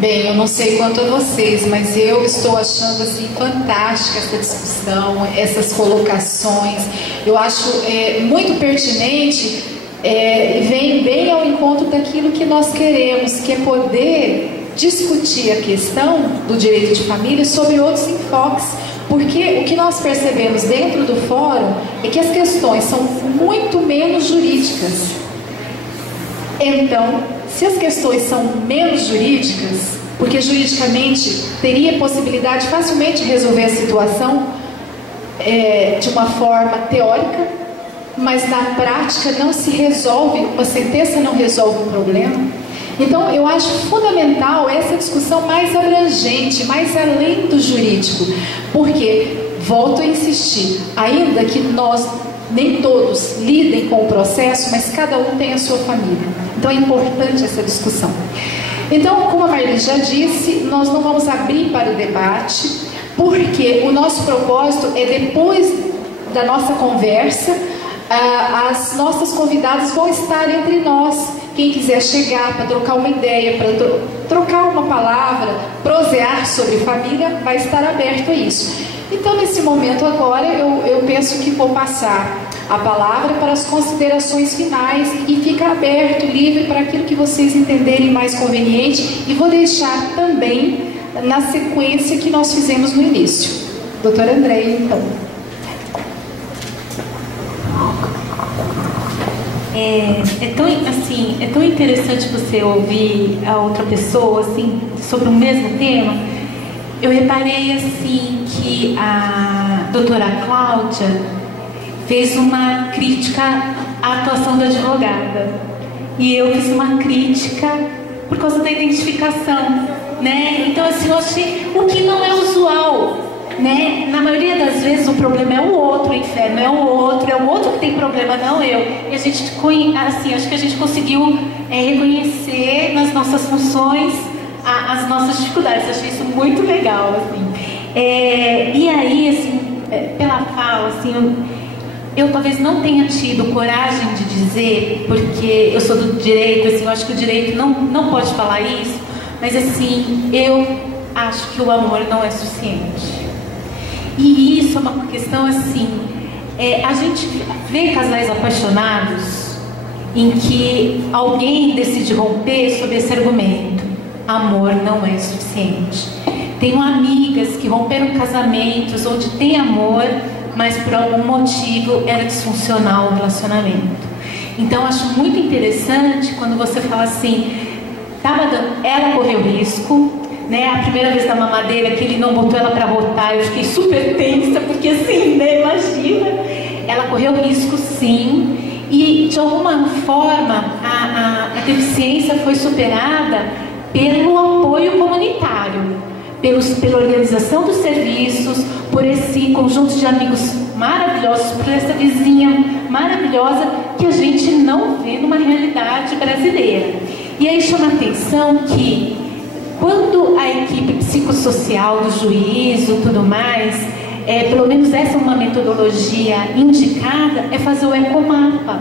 Bem, eu não sei quanto a vocês, mas eu estou achando assim fantástica essa discussão, essas colocações. Eu acho muito pertinente e vem bem ao encontro daquilo que nós queremos, que é poder discutir a questão do direito de família sobre outros enfoques. Porque o que nós percebemos dentro do fórum é que as questões são muito menos jurídicas. Então, se as questões são menos jurídicas, porque juridicamente teria possibilidade de facilmente resolver a situação de uma forma teórica, mas na prática não se resolve, uma sentença não resolve o problema. Então, eu acho fundamental essa discussão mais abrangente, mais além do jurídico, porque, volto a insistir, ainda que nós, nem todos, lidem com o processo, mas cada um tem a sua família. Então, é importante essa discussão. Então, como a Marli já disse, nós não vamos abrir para o debate, porque o nosso propósito é, depois da nossa conversa, as nossas convidadas vão estar entre nós. Quem quiser chegar para trocar uma ideia, para trocar uma palavra, prosear sobre família, vai estar aberto a isso. Então, nesse momento agora, eu penso que vou passar a palavra para as considerações finais e fica aberto, livre para aquilo que vocês entenderem mais conveniente, e vou deixar também na sequência que nós fizemos no início. Doutora Andréia, então. É tão interessante você ouvir a outra pessoa assim, sobre o mesmo tema. Eu reparei assim que a doutora Cláudia fez uma crítica à atuação da advogada e eu fiz uma crítica por causa da identificação, né? Então assim, eu achei o que não é usual, né? Na maioria das vezes o problema é o outro, o inferno é o outro que tem problema, não eu. E a gente, assim, acho que a gente conseguiu reconhecer nas nossas funções as nossas dificuldades. Eu achei isso muito legal, assim. E aí, assim, pela fala, assim, eu talvez não tenha tido coragem de dizer, porque eu sou do direito, assim, eu acho que o direito não pode falar isso, mas assim, eu acho que o amor não é suficiente. E isso é uma questão assim, a gente vê casais apaixonados em que alguém decide romper sobre esse argumento: amor não é suficiente. Tenho amigas que romperam casamentos onde tem amor, mas por algum motivo era disfuncional o relacionamento. Então acho muito interessante quando você fala assim, ela correu risco, né? A primeira vez da mamadeira que ele não botou ela para rotar, eu fiquei super tensa, porque assim, né? Imagina, ela correu risco sim, e de alguma forma a deficiência foi superada pelo apoio comunitário, pela organização dos serviços, por esse conjunto de amigos maravilhosos, por essa vizinha maravilhosa que a gente não vê numa realidade brasileira. E aí chama a atenção que quando a equipe psicossocial do juízo e tudo mais, pelo menos essa é uma metodologia indicada, é fazer o ecomapa,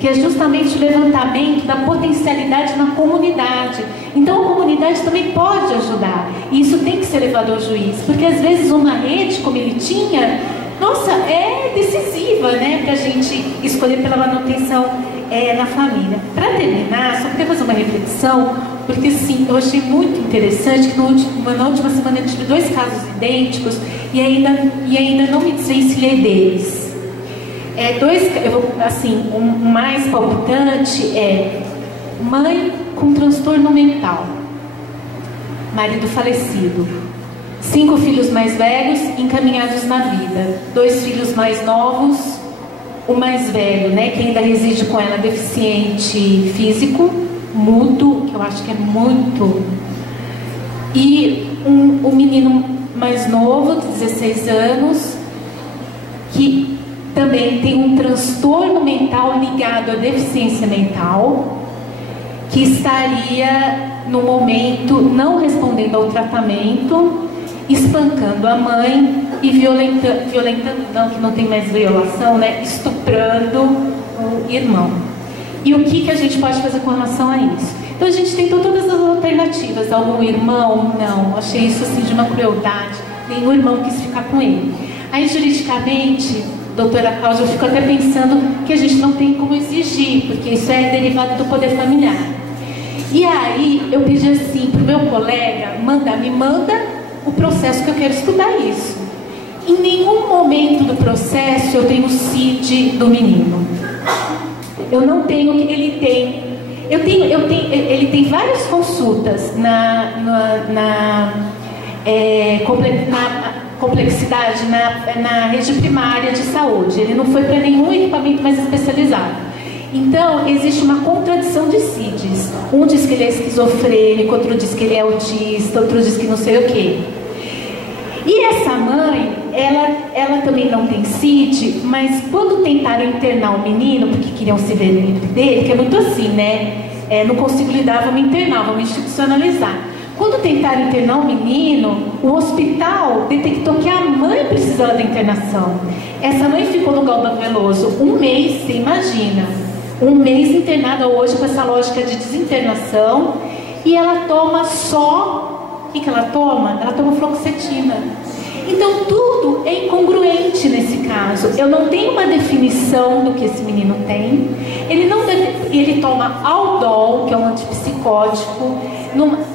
que é justamente o levantamento da potencialidade na comunidade. Então a comunidade também pode ajudar, e isso tem que ser levado ao juiz, porque às vezes uma rede como ele tinha, nossa, é decisiva, né, para a gente escolher pela manutenção na família. Para terminar, só queria fazer uma reflexão, porque sim, eu achei muito interessante que na última semana eu tive 2 casos idênticos e ainda não me desvencilhei deles. O mais palpitante é mãe com transtorno mental, marido falecido, 5 filhos mais velhos encaminhados na vida, 2 filhos mais novos, o mais velho, né, que ainda reside com ela, deficiente físico, mudo, que eu acho que é muito, e um menino mais novo, de 16 anos, que também tem um transtorno mental ligado à deficiência mental, que estaria no momento não respondendo ao tratamento, espancando a mãe e violentando, não, que não tem mais violação, né, estuprando o irmão. E o que a gente pode fazer com relação a isso? Então a gente tem todas as alternativas, filhas, algum irmão? Não, achei isso assim de uma crueldade. Nenhum irmão quis ficar com ele. Aí, juridicamente, doutora Cláudia, eu fico até pensando que a gente não tem como exigir, porque isso é derivado do poder familiar. E aí, eu pedi assim para o meu colega, me manda o processo que eu quero estudar isso. Em nenhum momento do processo eu tenho o CID do menino. Eu não tenho, ele tem várias consultas na complexidade na rede primária de saúde. Ele não foi para nenhum equipamento mais especializado. Então, existe uma contradição de CIDs. Um diz que ele é esquizofrênico, outro diz que ele é autista, outro diz que não sei o quê. E essa mãe, ela também não tem CID, mas quando tentaram internar o menino, porque queriam se ver livre dele, que é muito assim, né? Não consigo lidar, vamos internar, vamos institucionalizar. Quando tentaram internar o menino, o hospital detectou que a mãe precisava da internação. Essa mãe ficou no Galvão Veloso 1 mês, você imagina. 1 mês internada hoje com essa lógica de desinternação. E ela toma só... O que ela toma? Ela toma fluoxetina. Então tudo é incongruente nesse caso. Eu não tenho uma definição do que esse menino tem. Ele toma Aldol, que é um antipsicótico.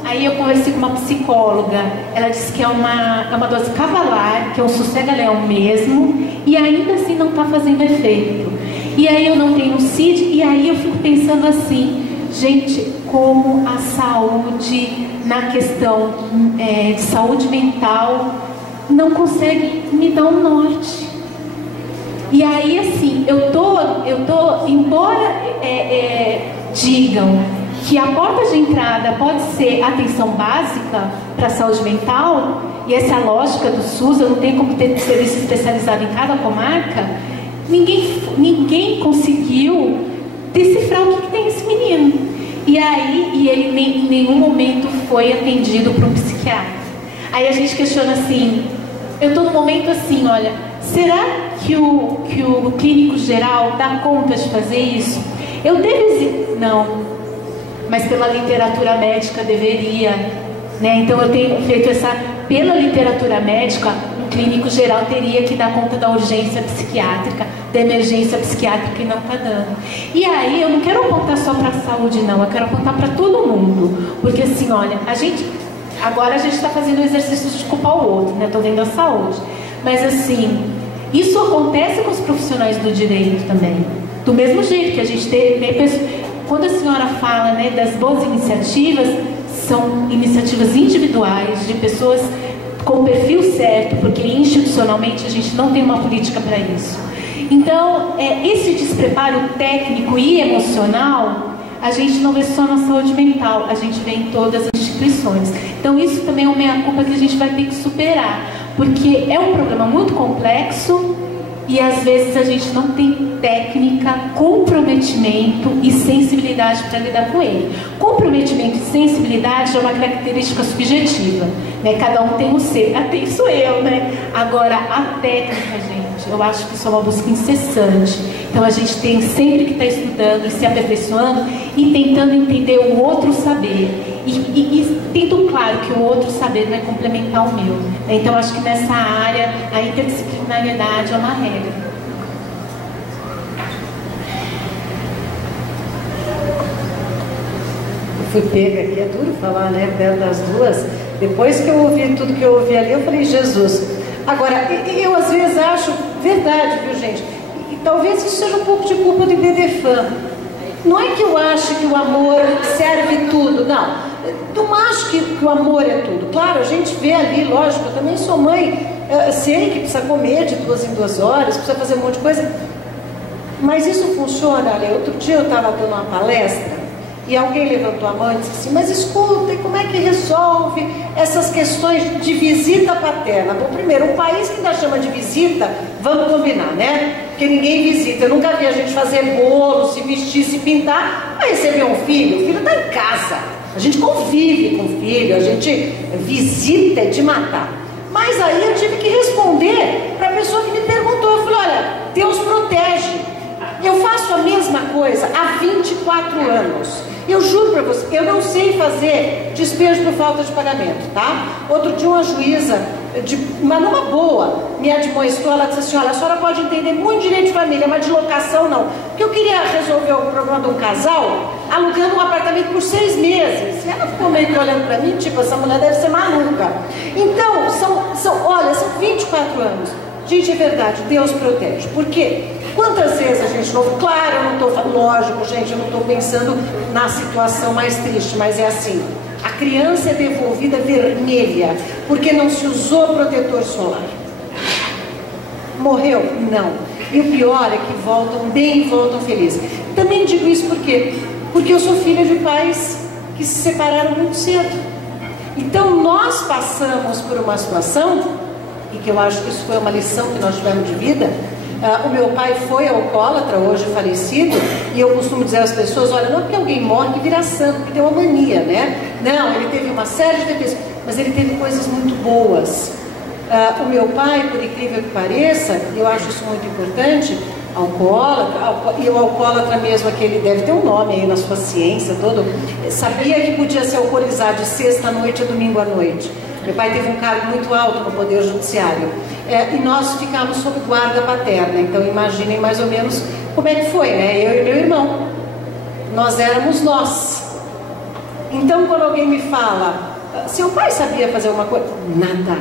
Aí eu conversei com uma psicóloga. Ela disse que é uma dose cavalar, que é um sossega-leão mesmo, e ainda assim não está fazendo efeito. E aí eu não tenho CID, e aí eu fico pensando assim, gente, como a saúde na questão de saúde mental não consegue me dar um norte. E aí assim, embora digam que a porta de entrada pode ser atenção básica para a saúde mental, e essa é a lógica do SUS, eu não tenho como ter serviço especializado em cada comarca, ninguém conseguiu decifrar o que tem esse menino. E aí, ele em nenhum momento foi atendido por um psiquiatra. Aí a gente questiona assim, eu estou no momento assim, olha, será que o clínico geral dá conta de fazer isso? Não, mas pela literatura médica deveria, né? Então eu tenho feito pela literatura médica, um clínico geral teria que dar conta da urgência psiquiátrica, da emergência psiquiátrica, e não está dando. E aí eu não quero apontar só para a saúde, não, eu quero apontar para todo mundo, porque assim, olha, agora a gente está fazendo o exercício de culpar o outro, né? Estou vendo a saúde, mas assim, isso acontece com os profissionais do direito também, do mesmo jeito que a gente tem pessoas. Quando a senhora fala, né, das boas iniciativas, são iniciativas individuais, de pessoas com o perfil certo, porque institucionalmente a gente não tem uma política para isso. Então, esse despreparo técnico e emocional, a gente não vê só na saúde mental, a gente vê em todas as instituições. Então, isso também é uma meia-culpa que a gente vai ter que superar, porque é um problema muito complexo, e às vezes a gente não tem técnica, comprometimento e sensibilidade para lidar com ele. Comprometimento e sensibilidade é uma característica subjetiva, né? Cada um tem o seu, até isso eu, né? Agora, a técnica, gente, eu acho que isso é uma busca incessante. Então a gente tem sempre que estar estudando e se aperfeiçoando e tentando entender o outro saber. E tendo claro que o outro saber vai complementar o meu. Então acho que nessa área a interdisciplinariedade é uma regra. Eu fui pega aqui, é duro falar, né, das duas. Depois que eu ouvi tudo que eu ouvi ali, eu falei, Jesus. Agora, eu às vezes acho verdade, viu, gente? E talvez isso seja um pouco de culpa do IBDFAN. Não é que eu acho que o amor serve tudo, não. Não acho que o amor é tudo. Claro, a gente vê ali, lógico, eu também sou mãe, sei que precisa comer de 2 em 2 horas, precisa fazer um monte de coisa. Mas isso funciona, olha, outro dia eu estava dando uma palestra e alguém levantou a mão e disse assim, mas escuta, como é que resolve essas questões de visita paterna? Bom, primeiro, um país que ainda chama de visita, vamos combinar, né? Porque ninguém visita. Eu nunca vi a gente fazer bolo, se vestir, se pintar, para receber um filho. O filho está em casa. A gente convive com o filho, a gente visita de matar. Mas aí eu tive que responder para a pessoa que me perguntou. Eu falei, olha, Deus protege. E Eu faço a mesma coisa há 24 anos. Eu juro para você, eu não sei fazer despejo por falta de pagamento, tá? Outro dia uma juíza, mas numa boa, me admoestou, ela disse assim, olha, a senhora pode entender muito direito de família, mas de locação não. Porque eu queria resolver o problema de um casal alugando um apartamento por 6 meses. E ela ficou meio que olhando para mim, tipo, essa mulher deve ser maluca. Então, são 24 anos. Gente, é verdade, Deus protege. Por quê? Quantas vezes a gente não... Claro, eu não estou falando, lógico, gente, eu não estou pensando na situação mais triste, mas é assim, a criança é devolvida vermelha, porque não se usou protetor solar. Morreu? Não. E o pior é que voltam bem e voltam felizes. Também digo isso por quê? Porque eu sou filha de pais que se separaram muito cedo. Então nós passamos por uma situação, e que eu acho que isso foi uma lição que nós tivemos de vida. O meu pai foi alcoólatra, hoje falecido, e eu costumo dizer às pessoas, olha, não é porque alguém morre que vira santo, porque tem uma mania, né? Não, ele teve uma série de defeitos, mas ele teve coisas muito boas. O meu pai, por incrível que pareça, eu acho isso muito importante, alcoólatra, e o alcoólatra mesmo, que ele deve ter um nome aí na sua ciência, todo, sabia que podia se alcoolizar de sexta à noite a domingo à noite. Meu pai teve um cargo muito alto no Poder Judiciário. E nós ficamos sob guarda paterna. Então imaginem mais ou menos como é que foi, né? Eu e meu irmão. Nós éramos nós. Então quando alguém me fala, seu pai sabia fazer alguma coisa? Nada,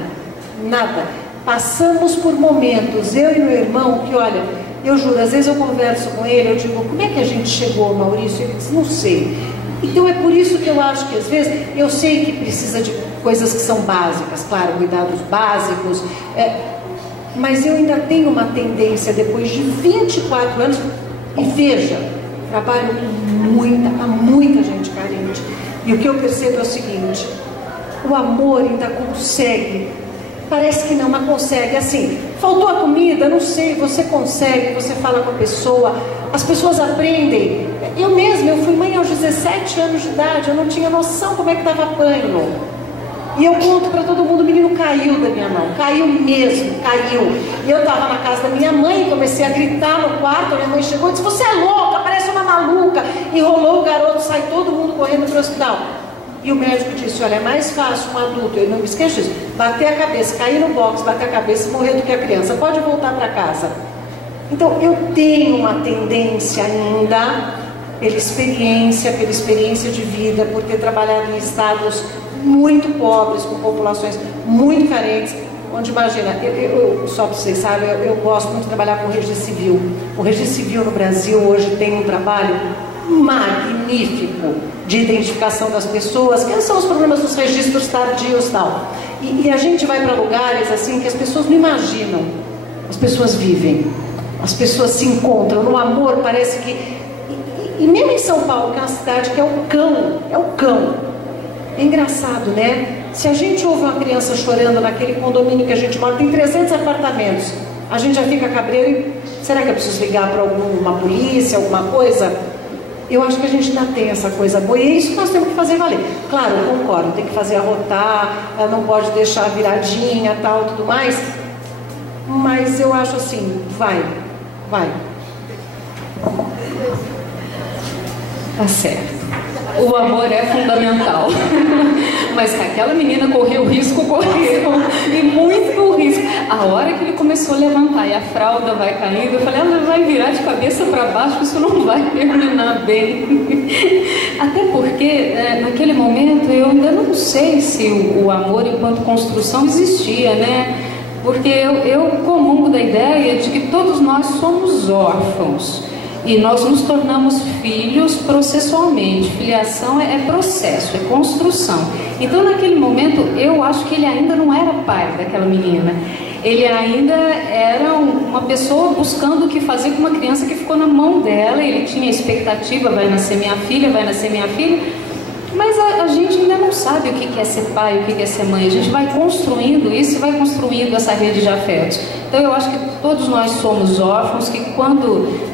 nada. Passamos por momentos, eu e meu irmão, que olha, eu juro, às vezes eu converso com ele, eu digo, como é que a gente chegou, Maurício? Ele diz, não sei. Então é por isso que eu acho que às vezes, eu sei que precisa de coisas que são básicas, claro, cuidados básicos, mas eu ainda tenho uma tendência, depois de 24 anos, e veja, trabalho com muita gente carente, e o que eu percebo é o seguinte, o amor ainda consegue, parece que não, mas consegue, assim, faltou a comida, não sei, você consegue, você fala com a pessoa, as pessoas aprendem. Eu mesma, eu fui mãe aos 17 anos de idade, eu não tinha noção como é que dava banho. E eu conto para todo mundo, o menino caiu da minha mão, caiu mesmo, caiu. E eu estava na casa da minha mãe, comecei a gritar no quarto, a minha mãe chegou e disse, você é louca, parece uma maluca. Enrolou o garoto, sai todo mundo correndo para o hospital. E o médico disse, olha, é mais fácil um adulto, eu não me esqueço disso, bater a cabeça, cair no box, bater a cabeça e morrer do que a criança, pode voltar para casa. Então eu tenho uma tendência ainda, pela experiência de vida, por ter trabalhado em estados muito pobres, com populações muito carentes, onde imagina, só para vocês saberem, eu gosto muito de trabalhar com o registro civil. O registro civil no Brasil hoje tem um trabalho magnífico de identificação das pessoas, que são os problemas dos registros tardios e tal. E a gente vai para lugares assim que as pessoas não imaginam, as pessoas vivem, as pessoas se encontram, no amor parece que... E mesmo em São Paulo, que é uma cidade que é o cão. É engraçado, né? Se a gente ouve uma criança chorando naquele condomínio que a gente mora, tem 300 apartamentos, a gente já fica cabreiro e será que eu preciso ligar para alguma polícia, alguma coisa? Eu acho que a gente ainda tem essa coisa boa, e é isso que nós temos que fazer valer. Claro, eu concordo, tem que fazer arrotar, não pode deixar viradinha, tal, tudo mais, mas eu acho assim, vai. Tá certo. O amor é fundamental. Mas que aquela menina correu e muito risco. A hora que ele começou a levantar e a fralda vai caindo, eu falei, ela vai virar de cabeça para baixo, isso não vai terminar bem. Até porque, naquele momento, eu ainda não sei se o amor enquanto construção existia, né? Porque eu comungo da ideia de que todos nós somos órfãos. E nós nos tornamos filhos processualmente. Filiação é processo, é construção. Então, naquele momento, eu acho que ele ainda não era pai daquela menina. Ele ainda era uma pessoa buscando o que fazer com uma criança que ficou na mão dela. Ele tinha expectativa, vai nascer minha filha. Mas a gente ainda não sabe o que é ser pai, o que é ser mãe. A gente vai construindo isso e vai construindo essa rede de afetos. Então eu acho que todos nós somos órfãos, que quando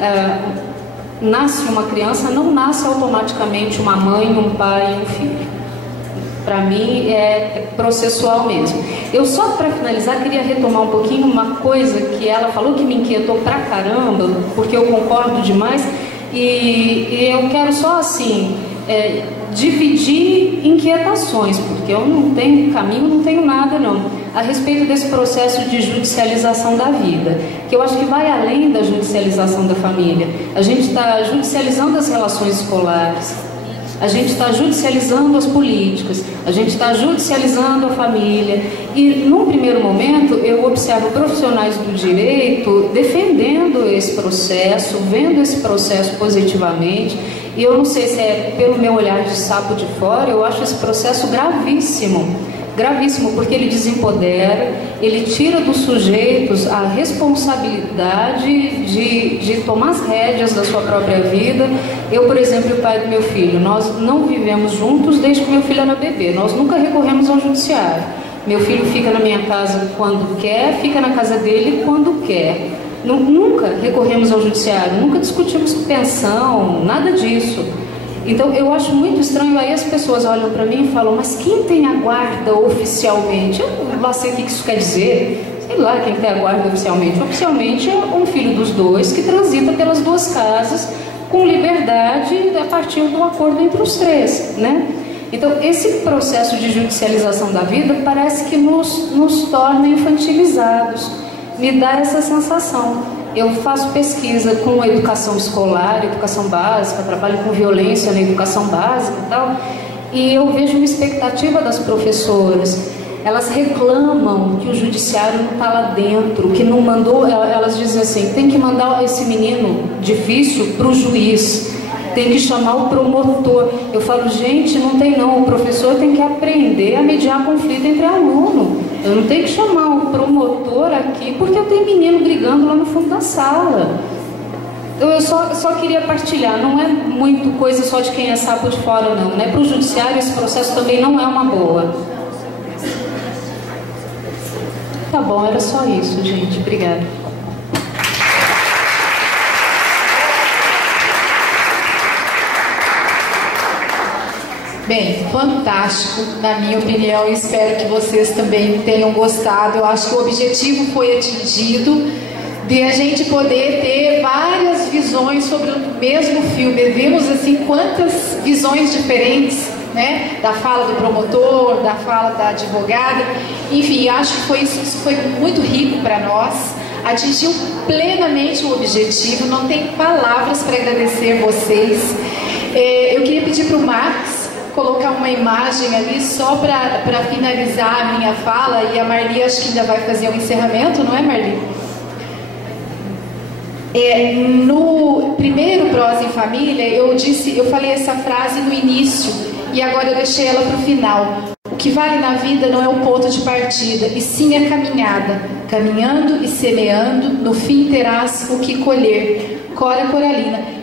nasce uma criança, não nasce automaticamente uma mãe, um pai e um filho. Para mim é processual mesmo. Eu só para finalizar queria retomar um pouquinho uma coisa que ela falou que me inquietou pra caramba, porque eu concordo demais, e eu quero só assim dividir inquietações, porque eu não tenho caminho, não tenho nada não, a respeito desse processo de judicialização da vida, que eu acho que vai além da judicialização da família. A gente está judicializando as relações escolares, a gente está judicializando as políticas, a gente está judicializando a família, e num primeiro momento eu observo profissionais do direito defendendo esse processo, vendo esse processo positivamente, e eu não sei se é pelo meu olhar de sapo de fora, eu acho esse processo gravíssimo, porque ele desempodera, ele tira dos sujeitos a responsabilidade de tomar as rédeas da sua própria vida. Eu, por exemplo, e o pai do meu filho, nós não vivemos juntos desde que meu filho era bebê, nós nunca recorremos ao judiciário. Meu filho fica na minha casa quando quer, fica na casa dele quando quer. Nunca recorremos ao judiciário, nunca discutimos pensão, nada disso. Então eu acho muito estranho, aí as pessoas olham para mim e falam, mas quem tem a guarda oficialmente? Eu não sei o que isso quer dizer, sei lá quem tem a guarda oficialmente. Oficialmente é um filho dos dois que transita pelas duas casas com liberdade a partir do acordo entre os três, né? Então esse processo de judicialização da vida parece que nos torna infantilizados, me dá essa sensação. Eu faço pesquisa com educação escolar, educação básica, trabalho com violência na educação básica e tal, e eu vejo uma expectativa das professoras. Elas reclamam que o judiciário não está lá dentro, que não mandou, elas dizem assim, tem que mandar esse menino difícil para o juiz, tem que chamar o promotor. Eu falo, gente, não tem não, o professor tem que aprender a mediar conflito entre aluno. Eu não tenho que chamar um promotor aqui, porque eu tenho menino brigando lá no fundo da sala. Então eu só queria partilhar, não é muito coisa só de quem é sapo de fora não, né? Para o judiciário esse processo também não é uma boa. Tá bom, era só isso, gente. Obrigada. Bem, fantástico, na minha opinião, e espero que vocês também tenham gostado. Eu acho que o objetivo foi atingido, de a gente poder ter várias visões sobre o mesmo filme. Vimos assim quantas visões diferentes, né? Da fala do promotor, da fala da advogada, enfim, acho que isso foi muito rico para nós. Atingiu plenamente o objetivo, não tem palavras para agradecer vocês. Eu queria pedir para o Max colocar uma imagem ali só para finalizar a minha fala, e a Marli acho que ainda vai fazer um encerramento, não é, Marli? No primeiro Prosa em Família, eu falei essa frase no início e agora eu deixei ela para o final. O que vale na vida não é o ponto de partida, e sim a caminhada. Caminhando e semeando, no fim terás o que colher. Cora Coralina.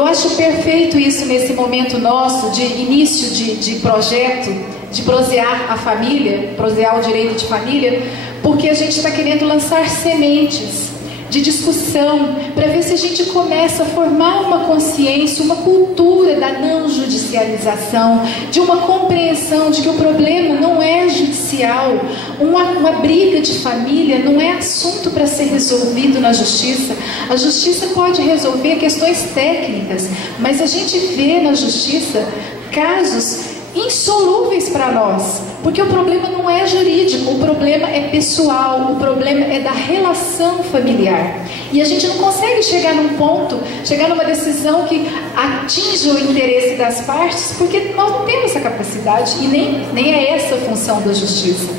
Eu acho perfeito isso nesse momento nosso de início de projeto, de prosear a família, prosear o direito de família, porque a gente está querendo lançar sementes de discussão, para ver se a gente começa a formar uma consciência, uma cultura da não judicialização, de uma compreensão de que o problema não é judicial, uma briga de família não é assunto para ser resolvido na justiça. A justiça pode resolver questões técnicas, mas a gente vê na justiça casos insolúveis para nós, porque o problema não é jurídico, o problema é pessoal, o problema é da relação familiar, e a gente não consegue chegar num ponto, chegar numa decisão que atinja o interesse das partes, porque nós não temos essa capacidade, e nem é essa a função da justiça.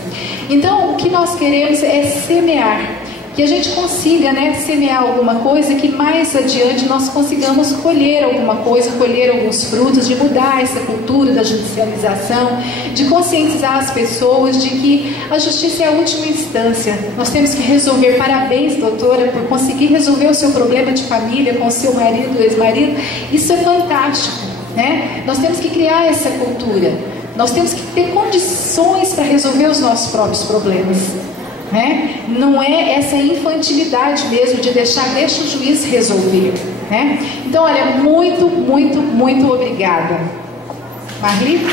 Então o que nós queremos é semear, que a gente consiga, né, semear alguma coisa, que mais adiante nós consigamos colher alguma coisa, colher alguns frutos, de mudar essa cultura da judicialização, de conscientizar as pessoas de que a justiça é a última instância. Nós temos que resolver. Parabéns, doutora, por conseguir resolver o seu problema de família com o seu marido, ex-marido. Isso é fantástico, né? Nós temos que criar essa cultura. Nós temos que ter condições para resolver os nossos próprios problemas. Né? Não é essa infantilidade mesmo de deixa o juiz resolver, né? Então, olha, muito, muito, muito obrigada. Marli?